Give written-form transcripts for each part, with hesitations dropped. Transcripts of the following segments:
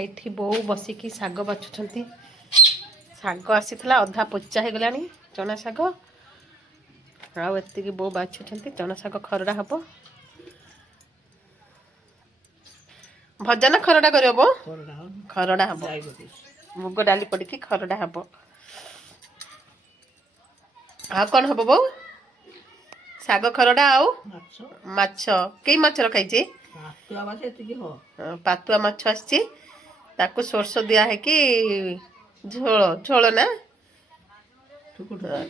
ଏଇଠି ବୋଉ ବସିକି ଶାଗ ବାଛୁଛନ୍ତି। ଶାଗ ଆସିଥିଲା ଅଧା ପୋଚା ହେଇଗଲାଣି ଚଣା ଶାଗ। ଆଉ ଏତିକି ବୋଉ ବାଛୁଛନ୍ତି। ଚଣା ଶାଗ ଖରଡ଼ା ହବ। ଭଜା ନା ଖରଡ଼ା କରିବ ବୋଉ? ଖରଡ଼ା ହବ। ମୁଗ ଡାଲି ପଡ଼ିକି ଖରଡ଼ା ହବ। ଆଉ କ'ଣ ହବ ବୋଉ? ଶାଗ ଖରଡ଼ା ଆଉ ମାଛ। କେଇ ମାଛ ରଖାଇଛି? ପାତୁଆ ମାଛ ଆସିଛି। ତାକୁ ସୋରିଷ ଦିଆ ହେଇକି ଝୋଳ ନା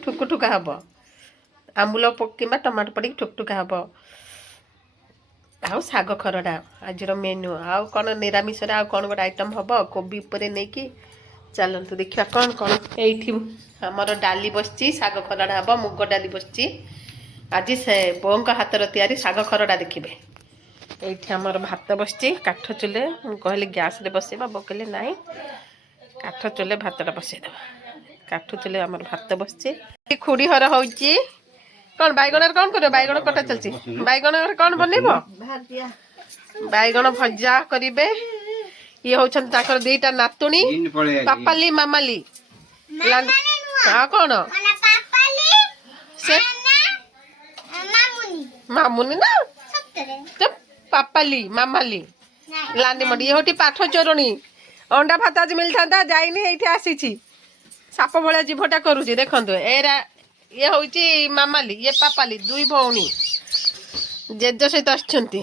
ଠୁକୁଠୁକା ହବ। ଆମ୍ବୁଲ କିମ୍ବା ଟମାଟୋ ପଡ଼ିକି ଠୁକୁଠୁକା ହବ। ଆଉ ଶାଗ ଖରଡ଼ା ଆଜିର ମେନୁ। ଆଉ କ'ଣ ନିରାମିଷରେ ଆଉ କ'ଣ ଗୋଟେ ଆଇଟମ୍ ହବ କୋବି ଉପରେ ନେଇକି। ଚାଲନ୍ତୁ ଦେଖିବା କ'ଣ କ'ଣ। ଏଇଠି ଆମର ଡାଲି ବସିଛି, ଶାଗ ଖରଡ଼ା ହବ। ମୁଗ ଡାଲି ବସିଛି। ଆଜି ସେ ବୋଉଙ୍କ ହାତର ତିଆରି ଶାଗ ଖରଡ଼ା ଦେଖିବେ। ଏଇଠି ଆମର ଭାତ ବସିଛି କାଠ ଚୁଲେ। ମୁଁ କହିଲି ଗ୍ୟାସରେ ବସେଇବା, ବୋଉ କହିଲେ ନାହିଁ କାଠ ଚୁଲେ ଭାତଟା ବସେଇଦେବା। କାଠ ଚୁଲେ ଆମର ଭାତ ବସିଛି। ଖୁଡ଼ି ଘର ହେଉଛି କ'ଣ ବାଇଗଣରେ କ'ଣ କରିବ? ବାଇଗଣ କଟା ଚାଲିଛି। ବାଇଗଣରେ କ'ଣ ବନେଇବ? ବାଇଗଣ ଭଜା କରିବେ। ଇଏ ହଉଛନ୍ତି ତାଙ୍କର ଦିଟା ନାତୁଣୀ, ପାପାଲି ମାମାଲି। ଆଉ କ'ଣ ସେ ମାମୁନି ନା ପାପାଲି ମାମାଲି ଲାନି ମଣ୍ଡି। ଇଏ ହଉଛି ପାଠ ଚୋରଣୀ। ଅଣ୍ଡା ଭାତ ଆଜି ମିଳିଥାନ୍ତା, ଯାଇନି, ଏଇଠି ଆସିଛି। ସାପ ଭଳିଆ ଜିଭଟା କରୁଛି ଦେଖନ୍ତୁ। ଏରା ଇଏ ହଉଛି ମାମାଲି, ଇଏ ପାପାଲି, ଦୁଇ ଭଉଣୀ ଜେଜ ସହିତ ଆସିଛନ୍ତି।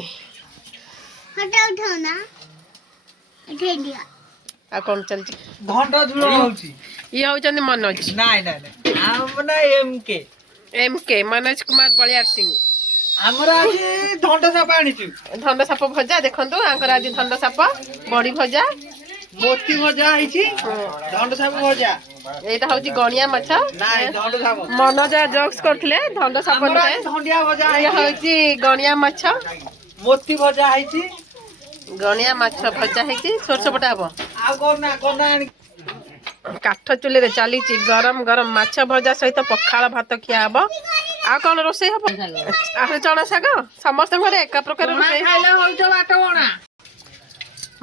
ଆଉ କ'ଣ ଚାଲିଛି? ଇଏ ହଉଛନ୍ତି ମନୋଜ। ଏମକେ ମନୋଜ କୁମାର ବଳିଆର ସିଂ। ଆମର ଆଜି ଧଣ୍ଡ ସାପ ଆଣିଛୁ। ଧଣ୍ଡ ସାପ ଭଜା ଦେଖନ୍ତୁ। ଆଙ୍କର ଆଜି ଧଣ୍ଡ ସାପ ବଡି ଭଜା, ମୋତି ଭଜା ହେଇଛି। ଧଣ୍ଡ ସାପ ଭଜା। ଏଇଟା ହଉଛି ଗଣିଆ ମାଛ। ମନୋଜ ଜୋକ୍ସ କରୁଥିଲେ ଧଣ୍ଡ ସାପ ନୁହେଁ, ଇଏ ହଉଛି ଗଣିଆ ମାଛ। ମୋତି ଭଜା ହେଇଛି। ଗଣିଆ ମାଛ ଭଜା ହେଇଛି, ସୋରିଷ ବଟା ହବ। କାଠ ଚୁଲିରେ ଚାଲିଛି ଗରମ ଗରମ ମାଛ ଭଜା ସହିତ ପଖାଳ ଭାତ ଖିଆ ହବ। ଆଉ କ'ଣ ରୋଷେଇ ହବ? ଚଣା ଶାଗ। ସମସ୍ତଙ୍କ ଘରେ ଏକା ପ୍ରକାର ରୋଷେଇ।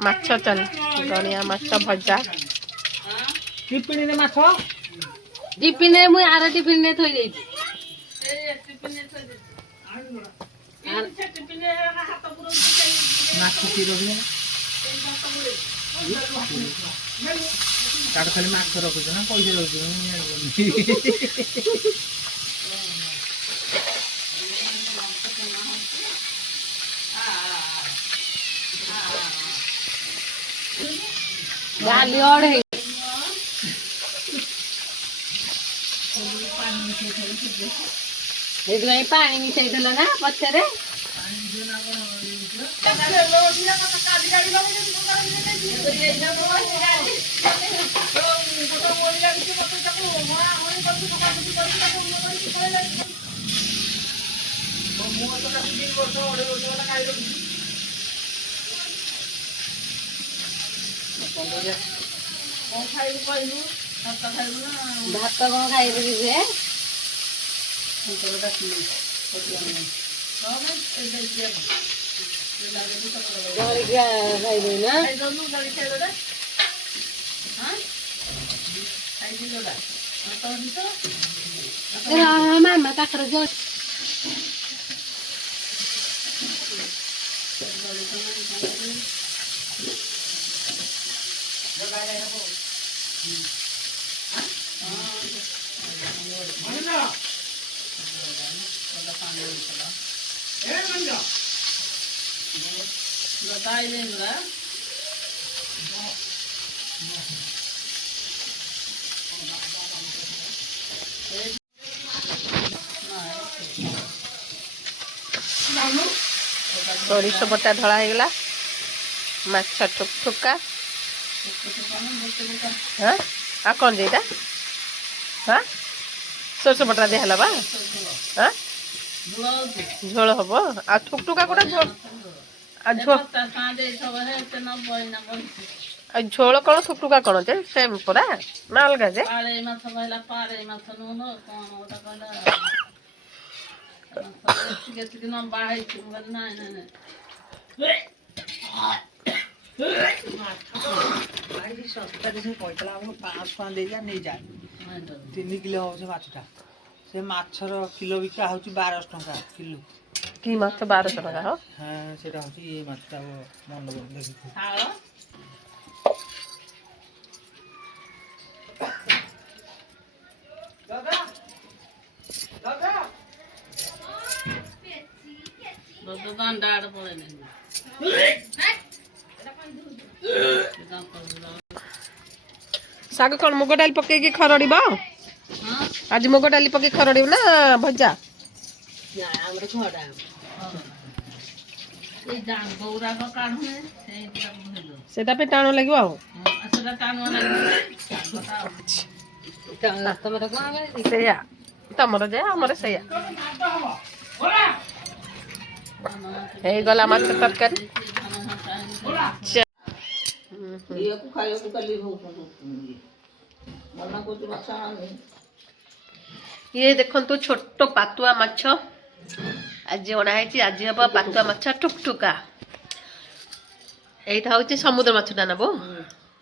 ମାଛ ଚାଲ ଗଣିଆ ମାଛ ଭଜା। ଟିଫିନରେ ମୁଁ ଆର ଟିଫିନରେ ଥୋଇ ଦେଇଛି। ଖାଲି ମାଛ ରଖୁଛ ନା ପଇସା ରଖୁଛ? ଡାଲି ଅଢ଼େଇ। ସେଇଥିପାଇଁ ପାଣି ମିଶେଇଥିଲ ନା ପଛରେ? ଭାତ କ'ଣ ଖାଇବି ସେ? ଖାଇବି ନା ମାମା ପାଖରେ ଯୋଉ ସୋରିଷ ବଟା ଧଳା ହେଇଗଲା। ମାଛ ଠୁକା। ହଁ ଆଉ କ'ଣ ଯେ ଏଇଟା? ହଁ ସୋରିଷ ବଟା ଦିଆହେଲା ବା। ହଁ ଝୋଳ ହବ। ଆଉ ଠୁକା କୋଉଟା ଝୋଳ? ଆଉ ଝୋଳ କ'ଣ ଠୁକା କ'ଣ ଯେ? ସେମ୍ ପରା ନା ଅଲଗା ଯେ? ତାକୁ ସେ କହିଥିଲା ଆମକୁ 500 ଟଙ୍କା ଦେଇଯା ନେଇଯା 3 କିଲୋ ହବ ସେ ମାଛଟା। ସେ ମାଛର କିଲୋ ବିକା ହଉଛି 1200 ଟଙ୍କା କିଲୋ। କି ମାଛ 1200 ଟଙ୍କା? ହଁ হ্যাঁ সেটা হচ্ছে এই মাছটা মনে দেখি দাদা দাদা ଶାଗ କ'ଣ ମୁଗ ଡାଲି ପକେଇକି ଖରଡ଼ିବ? ଆଜି ମୁଗ ଡାଲି ପକେଇ ଖରଡ଼ିବ ନା ଭଜା? ଆମର ଖଡା ଏଇ ଡାଙ୍ଗ ଗୁରାକ କାଢୁନେ ସେଟା ପାଇଁ ଟାଣ ଲାଗିବ ଆଉ। ସେଟା ଟାଣୁଆ ଲାଗିବ। ତମର କଣ ସେଇଆ ତମର ଯେ ଆମର ସେଇଆ। ହେଇଗଲା ମାଛ ତରକାରୀ। ଇଏକୁ ଖାଇବାକୁ କାଲି ମନା କରୁଛୁ ମାଛ ଆଣି ଇଏ ଦେଖନ୍ତୁ ଛୋଟ ପାତୁଆ ମାଛ ଆଜି ଅଣା ହେଇଛି। ଆଜି ହବ ପାତୁଆ ମାଛ ଟୁକଟୁକା। এইটা হচ্ছে সমুদ্র মাছটা নেবো।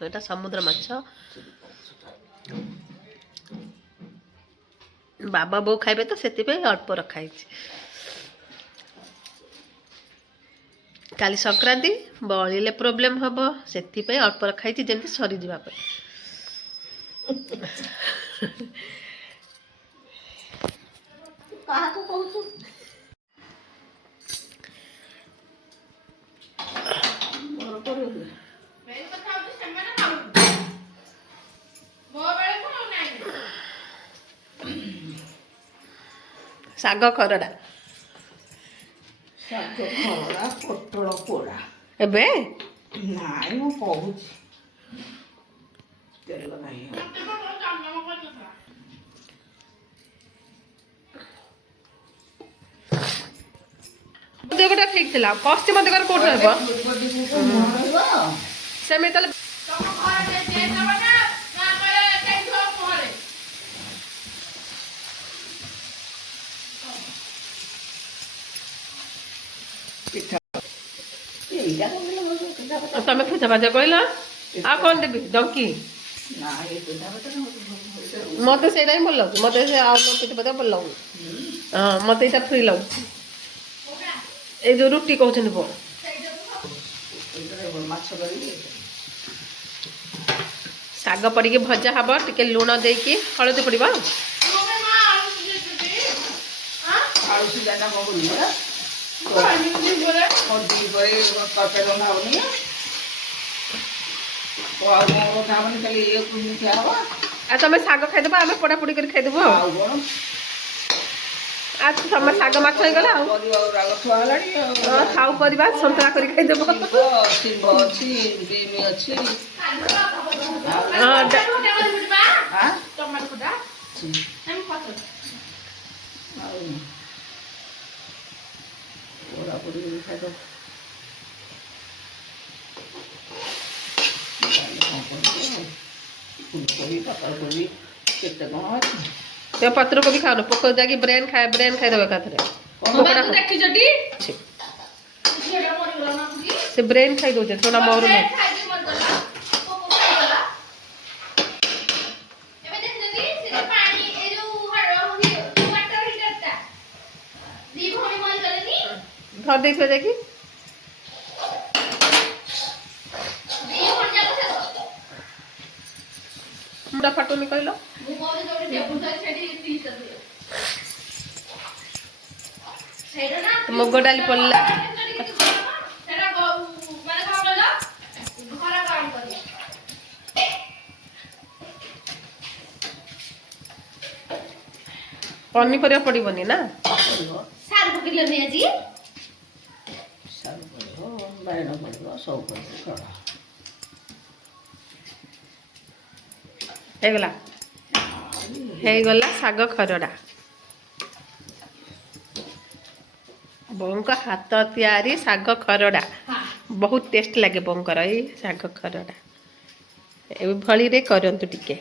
এটা সমুদ্র মাছ। বাবা বউ খাইবে তো ସେଥିପାଇଁ ଅଳ୍ପ ରଖା ହେଇଛି। କାଲି ସଂକ୍ରାନ୍ତି ବଳିଲେ ପ୍ରୋବ୍ଲେମ ହବ ସେଥିପାଇଁ ଅଳ୍ପ ରଖା ହେଇଛି ଯେମିତି ସରିଯିବା ପାଇଁ। କାହାକୁ କହୁଛୁ? ଶାଗ ଖରଡ଼ା ଶାଗ ଖରଡ଼ା ପୋଟଳ ପୋଡ଼ା ଏବେ ନାଇଁ ମୁଁ କହୁଛି ତେଲ ନାହିଁ। ଦେହଟା ଠିକ ଥିଲା ପଶ୍ଚିମ ଦିଗରେ କୋଉଠି ରହିବ ସେମିତି ତାହେଲେ ତମେ ପୂଜା ବାଜା କହିଲ ଆଉ କ'ଣ ଦେବି ଡଙ୍କି? ମତେ ସେଇଟା ହିଁ ଭଲ ଲାଗୁଛି। ମତେ ସେ ଆଉ ପିଠା ପଚା ଭଲ ଲାଗୁନି। ହଁ ମତେ ଏଇଟା ଫ୍ରି ଲାଗୁଛି। ଏଇ ଯୋଉ ରୁଟି କହୁଛନ୍ତି ପୁଅ ଶାଗ ପଡ଼ିକି ଭଜା ହବ ଟିକେ ଲୁଣ ଦେଇକି ହଳଦୀ ପଡ଼ିବ। ଆଉ ତମେ ଶାଗ ଖାଇଦେବ ଆମେ ପୋଡ଼ାପୋଡ଼ି କରି ଖାଇଦେବୁ ଆଉ। ଆଜି ତମ ଶାଗ ମାଛ ହେଇଗଲା ଆଉ ଖାଉ କରିବା ସନ୍ତୁଳା କରି ଖାଇଦେବ। ସେ ପତ୍ରକୋବି ଖାଉନ ପୋକ ଯାଇକି ବ୍ରେନ୍ ଖାଇଦେବ ଏକାଥରେ। ସେ ବ୍ରେନ୍ ଖାଇ ଦଉଛେ ଥୋଡ଼ା ମରୁ ନାହିଁ। ଧରି ଦେଇଥିବ ଯାଇକି ମୁଣ୍ଡା ଫାଟୁନି କହିଲ। ମୁଗ ଡାଲି ପଡ଼ିଲା ପନିପରିବା ପଡ଼ିବନି ନା ସାରୁ ପକେଇଲନି ଆଜି ସାରୁ ପଡ଼ିବ ବାଇଗଣ ପଡ଼ିବ ସବୁ ପଡ଼ିବ। ହେଇଗଲା ଶାଗ ଖରଡ଼ା। ବୋଉଙ୍କ ହାତ ତିଆରି ଶାଗ ଖରଡ଼ା ବହୁତ ଟେଷ୍ଟ ଲାଗେ ବୋଉଙ୍କର ଏଇ ଶାଗ ଖରଡ଼ା। ଏଭଳିରେ କରନ୍ତୁ ଟିକେ।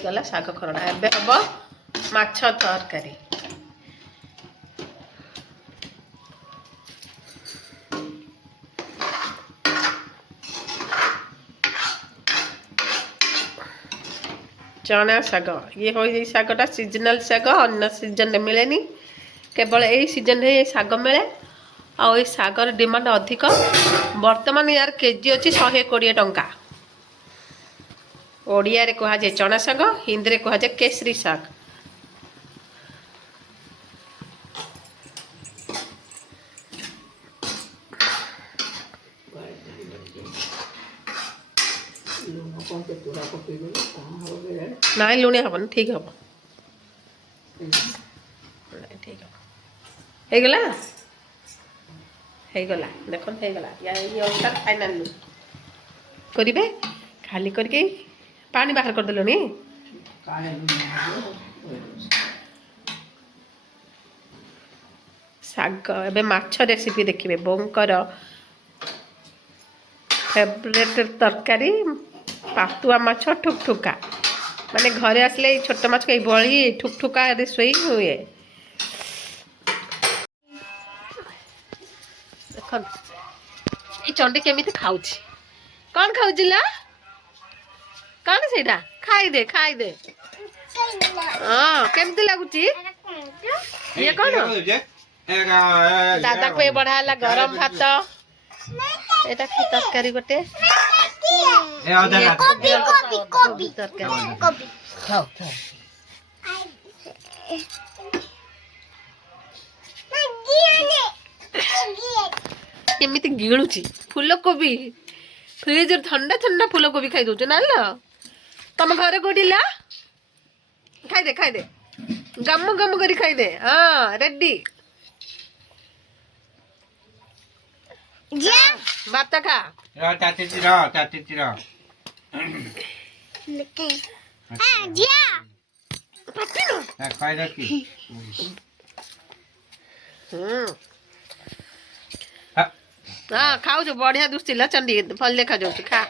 ହେଇଗଲା ଶାଗ ଖରଡ଼ା। ଏବେ ହବ ମାଛ ତରକାରୀ। ଚଣା ଶାଗ ଇଏ ହଉଛି ଶାଗଟା ସିଜନାଲ ଶାଗ, ଅନ୍ୟ ସିଜନରେ ମିଳେନି, କେବଳ ଏଇ ସିଜନରେ ଏଇ ଶାଗ ମିଳେ। ଆଉ ଏଇ ଶାଗର ଡିମାଣ୍ଡ ଅଧିକ। ବର୍ତ୍ତମାନ ୟାର କେଜି ଅଛି 120 ଟଙ୍କା। ଓଡ଼ିଆରେ କୁହାଯାଏ ଚଣା ଶାଗ, ହିନ୍ଦୀରେ କୁହାଯାଏ କେଶରୀ ଶାଗ। ଲୁଣ କ'ଣ କେତେଟା ପକେଇଦେବି କ'ଣ ହବ କେଜାଣି। ନାଇଁ ଲୁଣିଆ ହବନି, ଠିକ୍ ହବ, ଠିକ୍ ହବ। ହେଇଗଲା ହେଇଗଲା, ଦେଖନ୍ତୁ ହେଇଗଲା। ଇଏ ଅନୁସାରେ ଫାଇନାଲ କରିବେ। ଖାଲି କରିକି ପାଣି ବାହାର କରିଦେଲୁଣି। କାଳେ ଲୁଣ ହବ। ଶାଗ ଏବେ ମାଛ ରେସିପି ଦେଖିବେ। ବୋଉଙ୍କର ଫେଭରେଟ ତରକାରୀ ପାତୁଆ ମାଛ ଠୁକଠୁକା। ମାନେ ଘରେ ଆସିଲେ ଏଇ ଛୋଟ ମାଛ ଏଇ ବଳି ଠୁକଠୁକା ରୋଷେଇ ହୁଏ। ଦେଖନ୍ତୁ ଏଇ ଚଣ୍ଡୀ କେମିତି ଖାଉଛି। କ'ଣ ଖାଉଛି ଲୋ? କ'ଣ ସେଇଟା? ଖାଇଦେ ଖାଇଦେ। ହଁ କେମିତି ଲାଗୁଛି? ଇଏ କ'ଣ? ଦାଦାକୁ ଏ ବଢା ହେଲା ଗରମ ଭାତ। ଏଟା କି ତରକାରୀ ଗୋଟେ? କୋବି ତରକାରୀ। ଖାଉ ଖାଉ। କେମିତି ଗିଳୁଛି ଫୁଲକୋବି। ଫ୍ରିଜରେ ଥଣ୍ଡା ଥଣ୍ଡା ଫୁଲକୋବି ଖାଇ ଦଉଛୁ ନା ଲୋ? ତମ ଘରେ କୋଉଠିଲା? ଖାଇଦେ ଖାଇଦେ, ଗମ ଗମ କରି ଖାଇଦେ। ହଁ ରେଡି। ଭାତ ଖା। ହଁ ଖାଉଛୁ, ବଢିଆ ଦୁଶିଲା ଚଣ୍ଡୀ, ଭଲ ଦେଖାଯାଉଛି। ଖା।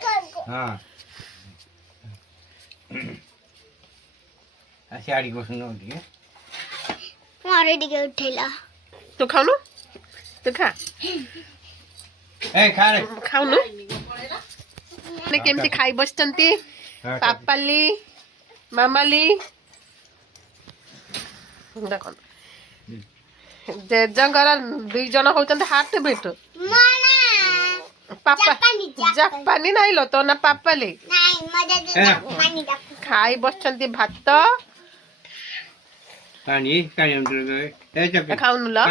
ତୁ ଖାଉନୁ? ତୁ ଖା। ଖାଉନୁ? କେମିତି ଖାଇ ବସିଛନ୍ତି ପାପାଲି ମାମାଲି। ଦେଖନ୍ତୁ ଜେଜେଙ୍କର 2 ଜଣ ହଉଛନ୍ତି ହାର୍ଟ ବିଟ୍। ପାପା ଜାପାନି ନାଇଁ ଲୋ, ତୋ ନା ପାପାଲି। ଖାଇ ବସିଛନ୍ତି ଭାତ। ଖାଉନୁ ଲୋ?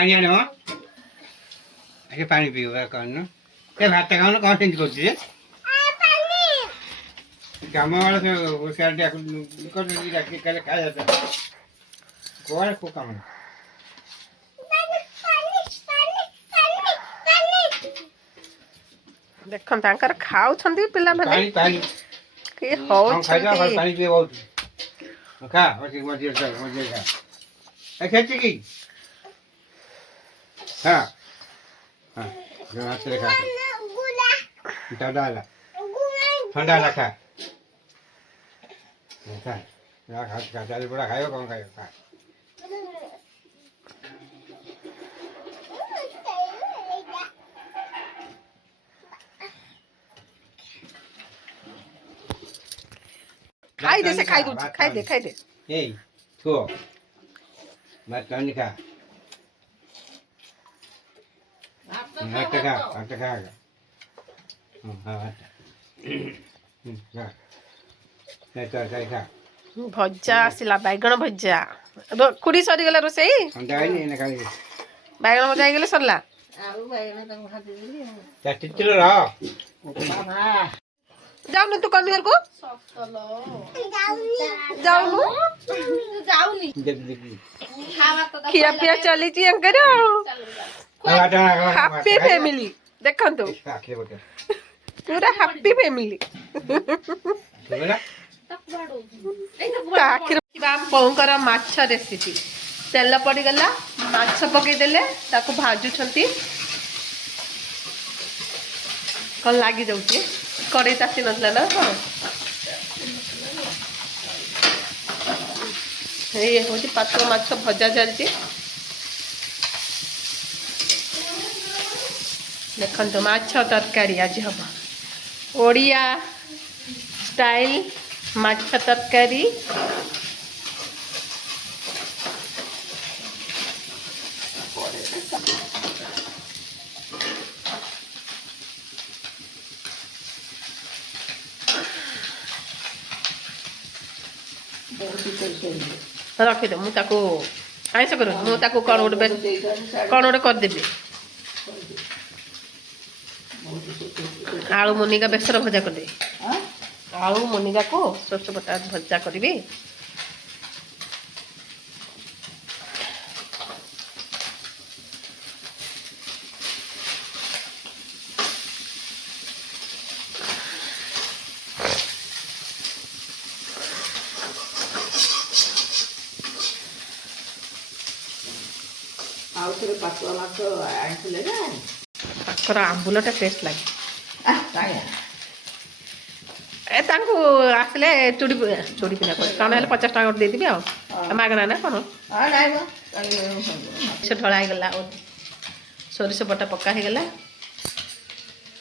ପାଣି ପିଇବ କଣ? ଏ ଭାତ ଖାଉନ, କ'ଣ ସେମିତି କରୁଛି ଯେ? କାମ ବେଳ ଖାଇବା କୁଆଡ଼େ କୋଉ କାମ? ଦେଖନ୍ତୁ ତାଙ୍କର ଖାଉଛନ୍ତି ପିଲାମାନେ। ପାଣି କି ହଉଛନ୍ତି। ପାଣି ପିଏ ବହୁତ। ଖା ଖେଚି କି? ହଁ ହାତରେ ଖା। ଥଣ୍ଡା ହେଲା, ଥଣ୍ଡା ହେଲା। ଖା ଚାଲି ପଡ଼ା ଖାଇବ, କ'ଣ ଖାଇବ? ଖା। ଖାଇଦେ, ସେ ଖାଇ ଦଉଛି। ଖାଇଦେ ଖାଇଦେ। ଏଇ ଥୁଅ ଭାତ ଖା। ଭାତ ଖା, ଭାତ ଖା। ତରକାରୀ ଖା। ଭଜା ଆସିଲା, ବାଇଗଣ ଭଜା। ଖୁଡି ସରିଗଲା ରୋଷେଇ। ବାଇଗଣ ଭଜା ହେଇଗଲେ ସରିଲା। ଯାଉନୁ ତୁ କମି ଘରକୁ ଯାଉନୁ। ଖିଆ ପିଆ ଚାଲିଛି ଆଙ୍କର। ହାପି ଫ୍ୟାମିଲି ଦେଖନ୍ତୁ, ପୁରା ହାପି ଫ୍ୟାମିଲି। ବୋଉଙ୍କର ମାଛ ରେସିପି। ତେଲ ପଡ଼ିଗଲା, ମାଛ ପକେଇଦେଲେ, ତାକୁ ଭାଜୁଛନ୍ତି। କ'ଣ ଲାଗି ଯାଉଛି? କଡ଼େଇ ତାତି ନଥିଲା ନା? କ'ଣ ଏଇ ହେଉଛି ପାତଳ ମାଛ ଭଜା ଚାଲିଛି। ଦେଖନ୍ତୁ ମାଛ ତରକାରୀ ଆଜି ହବ ଓଡ଼ିଆ ଷ୍ଟାଇଲ ମାଛ ତରକାରୀ। ରଖିଦେ ମୁଁ ତାକୁ ଆଇଁଷ କରୁ ମୁଁ ତାକୁ କ'ଣ ଗୋଟେ କରିଦେବି। ଆଳୁ ମୁନିଗା ବେସର ଭଜା କରିଦେବି। ଆଳୁ ମୁନିଗାକୁ ସୋରିଷ ବଟା ଭଜା କରିବି। ଆଉ ଥରେ ପାତଳ ମାଛ ଆଣିଥିଲେ ନା ତାଙ୍କର ଆମ୍ବୁଲଟା ଟେଷ୍ଟ ଲାଗେ। କାଇଁ ଏ ତାଙ୍କୁ ଆସିଲେ ଚୁଡ଼ି ପିଲା କରି କ'ଣ ହେଲେ 50 ଟଙ୍କା ଗୋଟେ ଦେଇଦେବି ଆଉ ମାଗଣା ନା କ'ଣ। ନାଇଁ ସେ ଢଳା ହେଇଗଲା ଆଉ ସୋରିଷ ବଟା ପକା ହେଇଗଲା।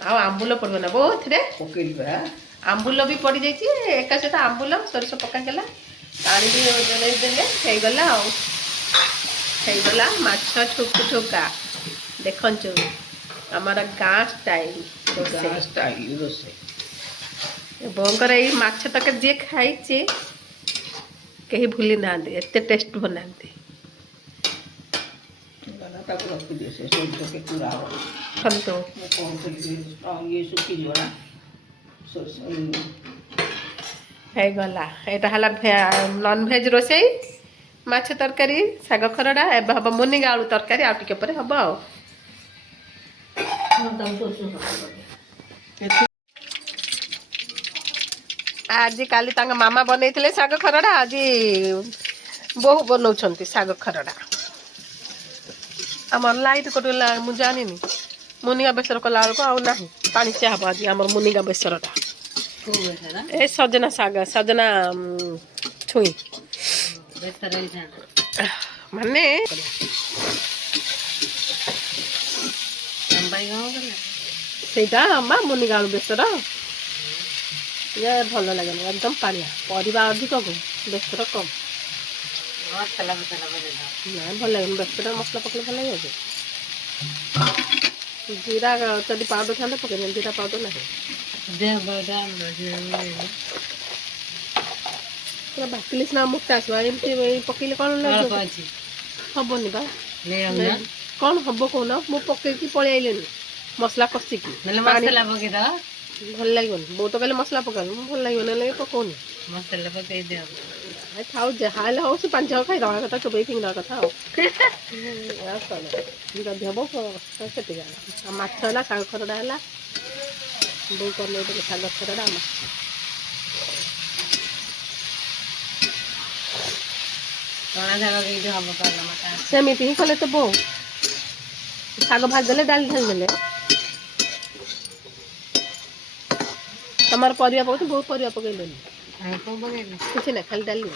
ଆଉ ଆମ୍ବୁଲ ପଡ଼ିବ ନା ବହୁତରେ ପକେଇଲି ପରା। ଆମ୍ବୁଲ ବି ପଡ଼ିଯାଇଛି ଏକା ସହିତ ଆମ୍ବୁଲ ସୋରିଷ ପକା ହେଇଗଲା। ପାଣି ବି ଦେଲେ ହେଇଗଲା ଆଉ ହେଇଗଲା ମାଛ ଠୁକା। ଦେଖନ୍ତୁ ଆମର ଗାଁ ଷ୍ଟାଇଲ ରୋଷେଇ ବୋଉଙ୍କର ଏଇ ମାଛ ତରକାରୀ ଯିଏ ଖାଇଛି କେହି ଭୁଲି ନାହାନ୍ତି, ଏତେ ଟେଷ୍ଟ ବନାନ୍ତି। ତାକୁ ରଖିଦିଏ ସେ ସୋରିଷ କେତୁରା ହବ। ଦେଖନ୍ତୁ ମୁଁ କହୁଥିଲି ଇଏ ଶୁଖିଯିବ ନା ସୋରିଷ ହେଇଗଲା। ଏଇଟା ହେଲା ନନଭେଜ ରୋଷେଇ ମାଛ ତରକାରୀ ଶାଗ ଖରଡ଼ା। ଏବେ ହବ ମୁନିଗା ଆଳୁ ତରକାରୀ ଆଉ ଟିକେ ପରେ ହବ ଆଉ। ଆଜି କାଲି ତାଙ୍କ ମାମା ବନେଇଥିଲେ ଶାଗ ଖରଡ଼ା, ଆଜି ବୋହୂ ବନଉଛନ୍ତି ଶାଗ ଖରଡ଼ା। ଆମର ଲାଇଟ୍ କଟିଗଲା ମୁଁ ଜାଣିନି। ମୁନିଗା ବେସର କଲା ବେଳକୁ ଆଉ ନାହିଁ, ପାଣିଚିଆ ହବ ଆଜି ଆମର ମୁନିଗା ବେସରଟା। ଏ ସଜନା ଶାଗ ସଜନା ଛୁଇଁ ମାନେ ସେଇଟା ବା ମୁନିଗା ଆଳୁ ବେସର ଭଲ ଲାଗେନି, ଏକଦମ ପାଣିଆ। ପରିବା ଅଧିକକୁ ବେସର କମ୍। ନାଇଁ ଭଲ ଲାଗେନି ବେସର ମସଲା ପକେଇଲେ ଭଲ ଲାଗିବ ଯେ। ଜିରା ଯଦି ପାଉଡ଼ର ଥାନ୍ତେ ପକେଇଦେବି, ଜିରା ପାଉଡ଼ର ନାହିଁ। ପୁରା ବାଟିଲେ ସିନା ମୋଟା ଆସିବ, ଏମିତି ପକେଇଲେ କ'ଣ ହବନି ବା। କ'ଣ ହବ କହୁନ, ମୁଁ ପକେଇକି ପଳେଇ ଆଇଲେଣି ମସଲା କଷିକି। ଭଲ ଲାଗିବନି, ବୋଉ ତ କହିଲେ ମସଲା ପକାଇଲି, ମୁଁ ଭଲ ଲାଗିବନି ହେଲେ ପକଉନି। ଖାଉ ଯାହା ହେଲେ ହଉ, ସେ 5 ଛଅ ଖାଇଦେବା କଥା, ଚୋବେଇ ଫିଙ୍ଗିଦେବା କଥା ଆଉ କ'ଣ ଯଦି ହବ ସେତିକି। ଆଉ ମାଛ ହେଲା, ଶାଗ ଖରଡ଼ା ହେଲା, ବୋଉ କରିନେଇଥିଲେ ଶାଗ ଖରଡ଼ା। ସେମିତି ହିଁ କଲେ ତ ବୋଉ ଶାଗ ଭାଜିଦେଲେ ଡାଲି ଢାଳିଦେଲେ। ତମର ପରିବା ପକଉଛି, ବୋଉ ପରିବା ପକେଇଲେନି କିଛି ନାହିଁ, ଖାଲି ଡାଲି।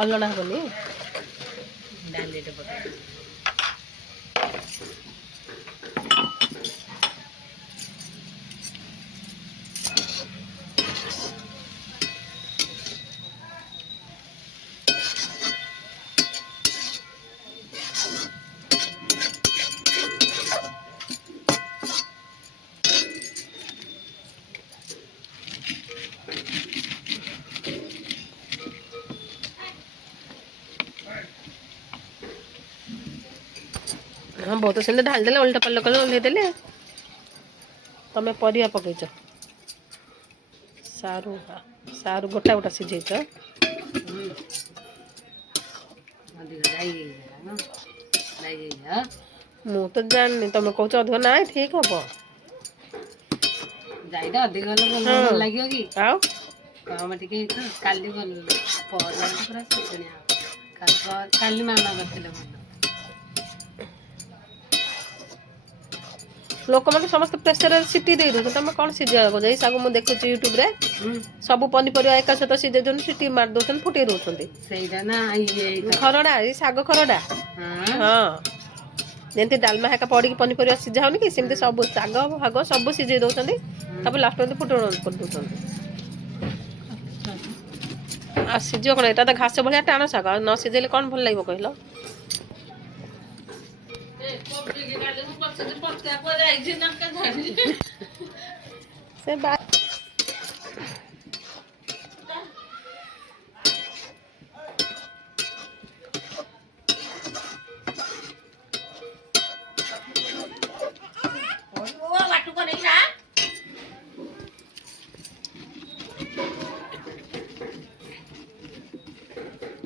ଅଲଣା ହବନି ଡାଲିରେ ପକେଇ। ହଁ ବହୁତ ସେମିତି ଢାଳିଦେଲେ, ଓଲଟା ପାଲଟା କଲେ ଓହ୍ଲେଇ ଦେଲେ। ତମେ ପରିବା ପକେଇଛ, ସାରୁ ଗୋଟା ଗୋଟା ସିଝେଇଛ। ମୁଁ ତ ଜାଣିନି, ତମେ କହୁଛ ଅଧିକ ନାହିଁ, ଠିକ ହବ। ଅଧିକ ହେଲେ ଭଲ ଲାଗିବ କି? ଆଉ ଟିକେ କାଲି କାଲି ମାମା କରିଥିଲେ ଭଲ। ଲୋକମାନେ ସମସ୍ତେ ପ୍ରେସରରେ ସିଟି ଦେଇ ଦେଉଛନ୍ତି, ତମେ କ'ଣ ସିଝେଇବାକୁ ଏଇ ଶାଗ ମୁଁ ଦେଖୁଛି ୟୁଟ୍ୟୁବରେ ସବୁ ପନିପରିବା ଏକା ସହିତ ସିଝେଇ ଦେଉଛନ୍ତି, ସିଟି ମାରି ଦେଉଛନ୍ତି, ଫୁଟେଇ ଦେଉଛନ୍ତି। ସେଇଟା ନା ଇଏ ଖରଡ଼ା ଏଇ ଶାଗ ଖରଡ଼ା। ହଁ ଯେମିତି ଡାଲମା ହେକା ପଡ଼ିକି ପନିପରିବା ସିଝା ହଉନି କି, ସେମିତି ସବୁ ଶାଗ ଫାଗ ସବୁ ସିଝେଇ ଦେଉଛନ୍ତି, ତାପରେ ଲାଷ୍ଟ ଏମିତି ଫୁଟଣ କରିଦେଉଛନ୍ତି। ଆଉ ସିଝିବ କ'ଣ, ଏଇଟା ତ ଘାସ ଭଳିଆ ଟାଣ ଶାଗ, ଆଉ ନ ସିଝେଇଲେ କ'ଣ ଭଲ ଲାଗିବ କହିଲ? ସେ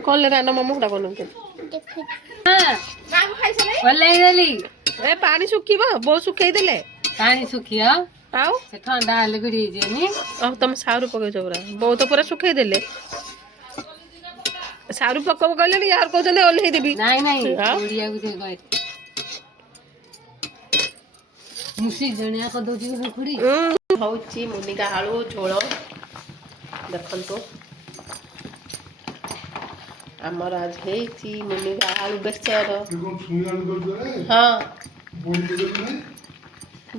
କ'ଣ ରାନ ମାମୁଁ ଗୁଡ଼ା ବନଉଛନ୍ତି? ଏ ପାଣି ଶୁଖିବ, ବୋଉ ଶୁଖେଇ ଦେଲେ ପାଣି ଶୁଖିବ ଆଉ ସେ ଥଣ୍ଡା ହେଲେ ବି ହେଇଯିବନି। ଆଉ ତମେ ସାରୁ ପକେଇଛ ପୁରା, ବୋଉ ତ ପୁରା ଶୁଖେଇ ଦେଲେ। ସାରୁ ପକବ କହିଲେଣି, ୟାର କହୁଛନ୍ତି ଓହ୍ଲେଇ ଦେବି। ନାଇଁ ନାଇଁ ଆଉ? ଓଡିଆକୁ ସେ କହେ ମୁଁ ସିଜଣିଆ କରିଦଉଛି ଖୁଡି। ହଉଛି ମୁନିଗା ଆଳୁ ଝୋଳ। ଦେଖନ୍ତୁ ଆମର ଆଜି ହେଇଛି ମୁନିଗା ଆଳୁ ବେସର। ହଁ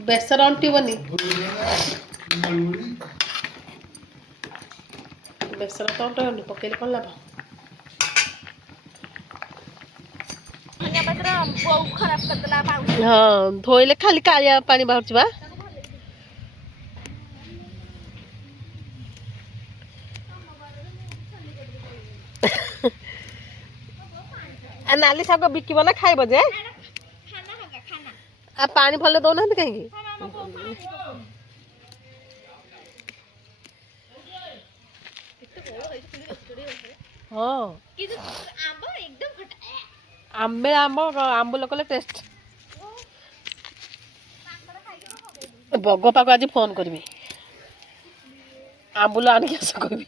ବେସର ଅଣ୍ଟିବନି, ବେସର ତ ଅଣ୍ଟିବନି, ପକେଇଲେ କ'ଣ ଲାଭ? ହଁ ଧୋଇଲେ ଖାଲି କାଳିଆ ପାଣି ବାହାରୁଛି ବା। ନାଲି ଶାଗ ବିକିବ ନା ଖାଇବ ଯେ? ଆଉ ପାଣି ଭଲ ଦଉନାହାନ୍ତି କାହିଁକି? ହଁ ଆମ୍ବୁଲ କଲେ ଟେଷ୍ଟ। ବଗ ପାଗ ଆଜି ଫୋନ କରିବି, ଆମ୍ବୁଲ ଆଣିକି ଆସ କହିବି।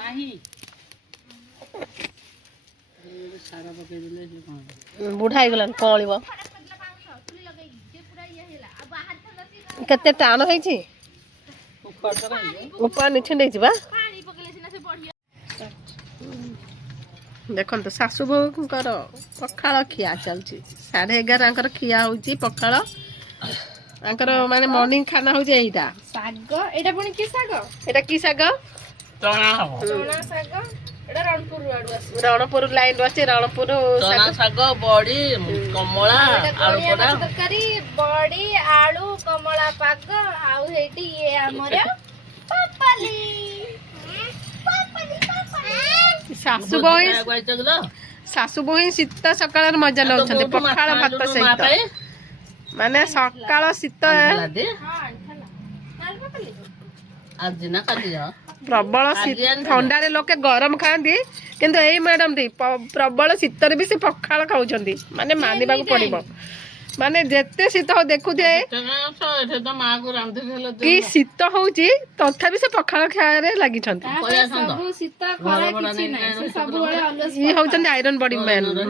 ନାହିଁ ସାର ପକେଇଦେଲେ ସେ କଣ ବୁଢା ହେଇଗଲାଣି, କଅଁଳିବ। କେତେ ଟାଣ ହେଇଛି, ଉପା ନିଛିଣ୍ଡେଇଛି ବା। ଦେଖନ୍ତୁ ଶାଶୁ ବୋହୂଙ୍କର ପଖାଳ ଖିଆ ଚାଲିଛି, 11:30 ଆଙ୍କର ଖିଆ ହଉଛି ପଖାଳ। ଆଙ୍କର ମାନେ ମର୍ଣ୍ଣିଂ ଖାନା ହଉଛି ଏଇଟା ଶାଗ। ଏଇଟା ପୁଣି କି ଶାଗ? ଏଇଟା କି ଶାଗ? ଚଣା ହବ। ଚଣା ଶାଗ। ଏଇଟା ରଣପୁର ଆଡୁ ଆସିବ। ରଣପୁର ଲାଇନରୁ ଅଛି, ରଣପୁର ଚଣା ଶାଗ, ବଡି, କମଳା, ଆଳୁ ଗଣିଆ ପୋଡା। ମାଛ ତରକାରୀ, ବଡି, ଆଳୁ, କମଳା ପାଗ, ଆଉ ହେଇଠି ଇଏ ଆମର ପାପାଲି। ଶାଶୁ ବୋହୂ ଶୀତ ସକାଳର ମଜା ନଉଛନ୍ତି, ପଖାଳ ଭାତ ସହିତ। ମାନେ ସକାଳ ଶୀତ ପ୍ରବଳ ଥଣ୍ଡାରେ ଲୋକେ ଗରମ ଖାଆନ୍ତି, କିନ୍ତୁ ଏଇ ମ୍ୟାଡମ ଟି ପ୍ରବଳ ଶୀତରେ ବି ସେ ପଖାଳ ଖାଉଛନ୍ତି, ମାନେ ମାନିବାକୁ ପଡିବ। ମାନେ ଯେତେ ଶୀତ ହଉ ଦେଖୁଥିବେ କି ଶୀତ ହଉଛି, ତଥାପି ସେ ପଖାଳ ଖାଇବାରେ ଲାଗିଛନ୍ତି। ସବୁ ଶୀତ ଖରା କିଛି ନାହିଁ, ସେ ସବୁବେଳେ ଇଏ ହଉଛନ୍ତି ଆଇରନ୍ ବଡି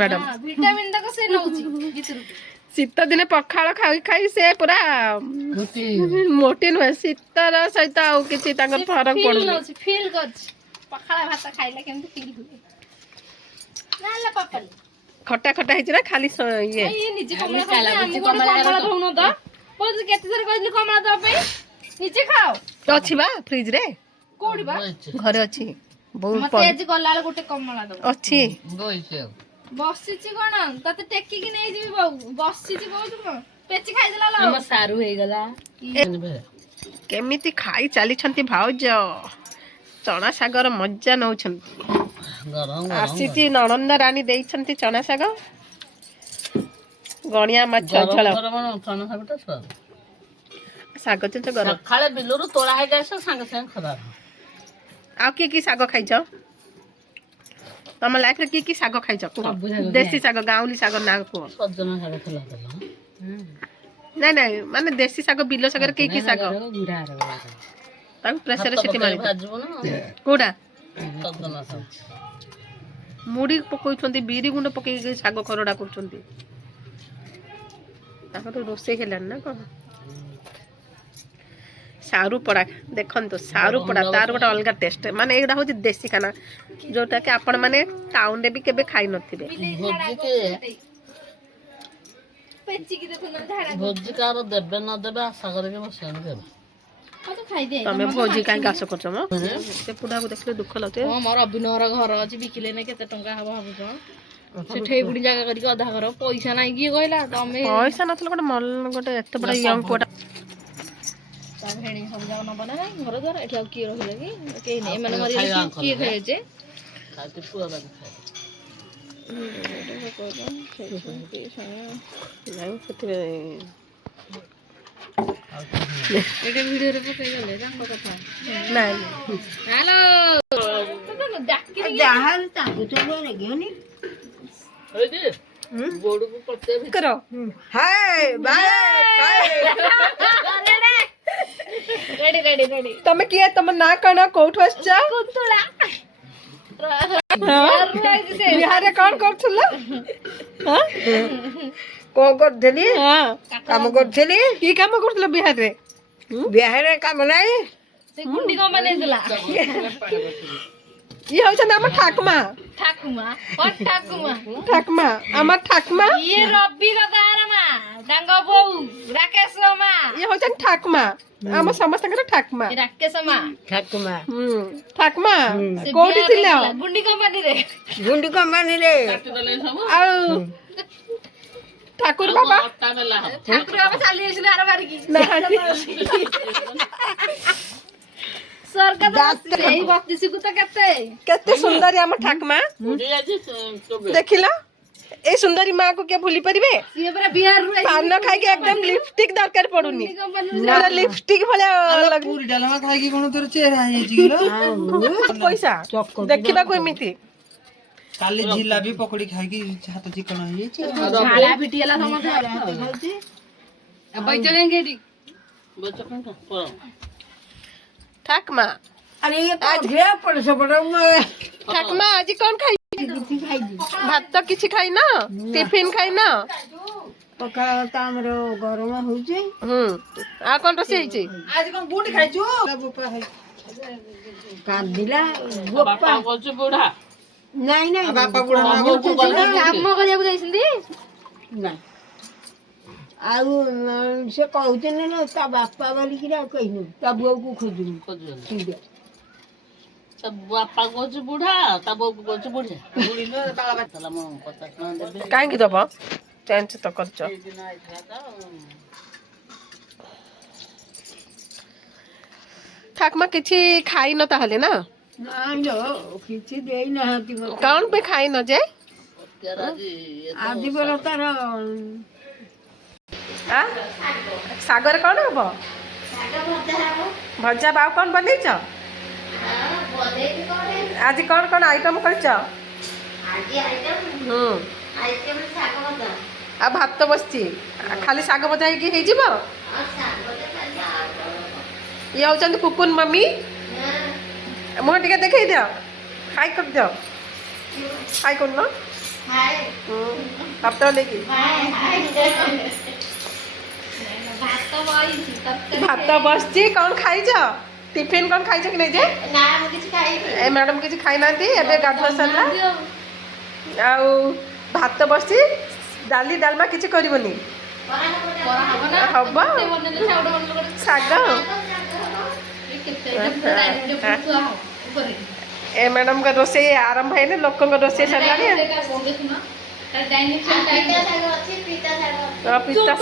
ମ୍ୟାଡମ। ଭିଟାମିନ ତକ ସେ ନଉଛି ଭିତରକୁ। ଶୀତ ଦିନେ ପଖାଳ ଖାଇ ଖାଇ ସେ ପୁରା ମୋଟି ନୁହେଁ, ଶୀତର ସହିତ ଆଉ କିଛି ତାଙ୍କର ଫରକ ପଡୁନି। ଫିଲ୍ କରୁଛି ପଖାଳ ଭାତ ଖାଇଲେ କେମିତି ଫିଲ୍ ହୁଏ। ନହେଲେ ପାପାଲି ଖଟା ଖଟା ହେଇଛି ନା ଖାଲି ଇଏ? ନିଜେ କମଳା ଦଉନ ତ, କେତେ ଥର କହିଲି କମଳା ଦବା ପାଇଁ, ନିଜେ ଖାଅ। ଅଛି ବା ଫ୍ରିଜ ରେ, କୋଉଠି ବା? ଘରେ ଅଛି। ମତେ ଆଜି ଗଲାବେଳେ ଗୋଟେ କମଳା ଦବ। ଅଛି ବସିଛି କଣ, ତତେ ଟେକିକି ନେଇଯିବି ବୋଉ। ବସିଛି କହୁଛୁ କଣ, ପେଚି ଖାଇଦେଲା ଲୋ। ଆମ ସାରୁ ହେଇଗଲା। କେମିତି ଖାଇ ଚାଲିଛନ୍ତି ଭାଉଜ, ଚଣା ଶାଗର ମଜା ନଉଛନ୍ତି। ଆସିଛି ନଣନ୍ଦ ରାଣୀ ଦେଇଛନ୍ତି ଚଣା ଶାଗ, ଗଣିଆ ମାଛ ଝୋଳ। ଶାଗ ତ ଗରମ ସକାଳେ ବିଲରୁ ତୋଳା ହେଇକି ଆସ, ସାଙ୍ଗେ ସାଙ୍ଗେ ଖରା। ଆଉ କି ଶାଗ ଖାଇଛ ତମ ଲାଇଫରେ? କି ଶାଗ ଖାଇଛ କୁହ? ଦେଶୀ ଶାଗ, ଗାଉଁଲି ଶାଗ ନା କୁହ? ସଜନା ଶାଗ ଥିଲା। ନାଇଁ ନାଇଁ ମାନେ ଦେଶୀ ଶାଗ ବିଲ ଶାଗରେ କି ଶାଗ ତାକୁ ପ୍ରେସରରେ ସିଟି ମାରି ଭାଜିବ ନା କୋଉଟା ସଜନା ଶାଗ। ମୁଢି ପକଉଛନ୍ତି ବିରି ଗୁଣ୍ଡ ପକେଇକି ଶାଗ ଖରଡା କରୁଛନ୍ତି ତାଙ୍କର ରୋଷେଇ ହେଲାଣି ନା କଣ ସାରୁ ପଡା ଦେଖନ୍ତୁ ସାରୁ ପଡା ତାର ଗୋଟେ ଅଲଗା ଟେଷ୍ଟ ମାନେ ଏଇଟା ହଉଛି ଦେଶୀ ଖାନା ଯୋଉଟା କି ଆପଣ ମାନେ ଟାଉନରେ ବି କେବେ ଖାଇ ନଥିବେ ଭୋଜି କାହାର ଦେବେ ନ ଦେବେ ଆଶା କରିକି ବସିବାକୁ ଦେବେ। ତମେ ଭୋଜି କାହିଁକି ଆସ କରୁଛ ମ ସେ ପୁଡାକୁ ଦେଖିଲେ ଦୁଃଖ ଲାଗୁଛି ହଁ ମୋର ଅଭିନୟର ଘର ଅଛି ବିକିଲେ ନା କେତେ ଟଙ୍କା ହବ ଭାବୁଛ ସେଠେଇ ବୁଢୀ ଜାଗା କରିକି ଅଧା ଘର ପଇସା ନାହିଁ କିଏ କହିଲା ତମେ ପଇସା ନଥିଲେ ଗୋଟେ ମଲ ଗୋଟେ ଏତେ ବଡ ୟଙ୍ଗ ପୁଅଟା ତା ଭେଣୀ ସବୁ ଯାକ ନବ ନା ନାଇଁ ଘର ଦ୍ୱାରା ଏଠି ଆଉ କିଏ ରହିଲା କି କେହି ନାହିଁ ଏମାନେ ମରିଗଲେ କିଏ ଖାଇବେ ଯେ ଖାଇକି ପୁଅ ବାକି ଖାଇବେ। ନାଇଁ ସେଥିପାଇଁ ଏଇଟା ଭିଡିଓରେ ପକେଇଗଲେ ତାଙ୍କ କଥା ନାଇଁ ହ୍ୟାଲୋ ଯାହାହେଲେ ତାଙ୍କୁ ସବୁ ଲାଗିବନି ହେଇଟି ଗୋଡକୁ ପଚେଇ କର ହାଏ ବାଏ ରେଡି ରେଡି ରେଡି ତମେ କିଏ ତମ ନାଁ କଣ କୋଉଠୁ ଆସିଛ କୁନ୍ତୁଳା ବିହାରରେ କଣ କରୁଥିଲ କଣ କରୁଥିଲି ହଁ କାମ କରୁଥିଲି କି କାମ କରୁଥିଲ ବିହାରରେ ବିହାରରେ କାମ ନାହିଁ ସେ ଗୁଣ୍ଡି କମ୍ପାନୀ ହେଇଥିଲା ଇଏ ହଉଛନ୍ତି ଆମ ଠାକୁମା ଠାକୁମା ଠାକୁମା ଆମ ଠାକୁମା ଇଏ ରବି ଗାଁର ମା ତାଙ୍କ ବୋଉ ରାକେଶ ମା ଇଏ ହଉଛନ୍ତି ଠାକୁମା ଆମ ସମସ୍ତଙ୍କର ଠାକୁମା ରାକେଶ ମା ଠାକୁମା ଠାକୁମା ସେ କୋଉଠି ବିହାରରେ ଥିଲ ଥିଲା, ଗୁଣ୍ଡି କମ୍ପାନୀରେ ଗୁଣ୍ଡି କମ୍ପାନୀରେ କାଟିଦେଲେ ସବୁ ଆଉ ଠାକୁର ବାବା ଅଟା ବେଲା ହବ। ଠାକୁର ବାବା ଚାଲି ଯାଇଥିଲେ ଆର ବାରିକି ସ୍ୱର୍ଗ ଏଇ 32 କୁ ତ କେତେ କେତେ ସୁନ୍ଦରୀ ଆମ ଠାକୁମା ପୁରୀ ଆଜି କେବେ? ଦେଖିଲ এই ସୁନ୍ଦରୀ ମା କୁ କିଏ ଭୁଲି ପାରିବେ ସିଏ ପୁରା ବିହାରରୁ ପାନ ଖାଇକି ଏକଦମ ଲିପଷ୍ଟିକ ଦରକାର ପଡୁନି ପୁରା ଲିପଷ୍ଟିକ ଭଳିଆ ପୁରୀ ଡାଲମା ଖାଇକି କଣ ତୋର ଚେହେରା ହେଇଯାଇଛି କିଲୋ ପଇସା ଦେଖିବାକୁ ଏମିତି କାଲି ଜିଲାପି ପକୋଡି ଖାଇକି ହାତ ଚିକଣ ହେଇଯାଇଛି ଝାଡା ପିଟି ହେଲା ସମସ୍ତେ ବୈଚ କାହିଁକି ଏଠି ବଚ କାହିଁକି? ପଳ। ଠାକୁମା ଆରେ ଇଏ କଣ ପଡେ ସେପଟେ ଠାକୁମା ଆଜି କଣ ଖାଇ ଭାତ କିଛି ଖାଇନ ଟିଫିନ ଖାଇନ ପଖାଳ ତ ଆମର ଗରମ ହଉଛି ଆଉ କଣ ରୋଷେଇ ହେଇଛି ଆଜି କଣ ଗୁଣ୍ଡି ଖାଇଛୁ କାନ୍ଦିଲା ବାପା କହୁଛି ବୁଢା ନାଇଁ ନାଇଁ ବାପା ବୁଢା ମା ବୋଉକୁ ଗଲେ କାମ କରିବାକୁ ଯାଇଛନ୍ତି ନା ଆଉ ସେ କହୁଛନ୍ତି ନା ତା ବାପା ବୋଲିକିରି ଆଉ କହିନୁ ତା ବୋଉକୁ ଖୋଜୁନି ଖୋଜୁଛନ୍ତି। ଠିକ ତା ବାପା କହୁଛି ବୁଢା ତା ବୋଉକୁ କହୁଛି ବୁଢିଆ ତାହେଲେ ମୁଁ 50 ଟଙ୍କା ଦେବି। କାହିଁକି ଦବ ଚେଞ୍ଜ ତ କରୁଛ ସେଇଦିନ ଆଇଥିଲା ତ ଠାକୁମା କିଛି ଖାଇନ ତାହେଲେ ନା ନାଇଁ କିଛି ଦେଇନାହାନ୍ତି ମତେ କଣ ପାଇଁ ଖାଇନ ଯେ ହତ୍ୟାର ଆଜି ଆଜି ପରା ତାର ଶାଗରେ କଣ ହବ ଭଜା ଆଉ କଣ ବନେଇଛ ଆଜି କଣ କଣ ଆଇଟମ କରିଛ ଆଉ ଭାତ ବସିଛି ଖାଲି ଶାଗ ଭଜା ହେଇକି ହେଇଯିବ ଇଏ ହଉଛନ୍ତି କୁକୁନ ମମି ମୁହଁ ଟିକେ ଦେଖେଇ ଦିଅ ହାଇ କରିଦିଅ ହାଇ କରୁନ ଭାତ ନେଇକି ଭାତ ବସିଛି କଣ ଖାଇଛ ଟିଫିନ କଣ ଖାଇଛ କି ନାଇଁ ଯେ ଏ ମ୍ୟାଡାମ କିଛି ଖାଇନାହାନ୍ତି ଏବେ ଗାଧୁଆ ସରିଲା ଆଉ ଭାତ ବସିଛି ଡାଲି ଡାଲମା କିଛି କରିବନି ହବ ଶାଗ ଏ ମ୍ୟାଡାମଙ୍କ ରୋଷେଇ ଆରମ୍ଭ ହେଇନି ଲୋକଙ୍କ ରୋଷେଇ ସରିଲାଣି ପିତା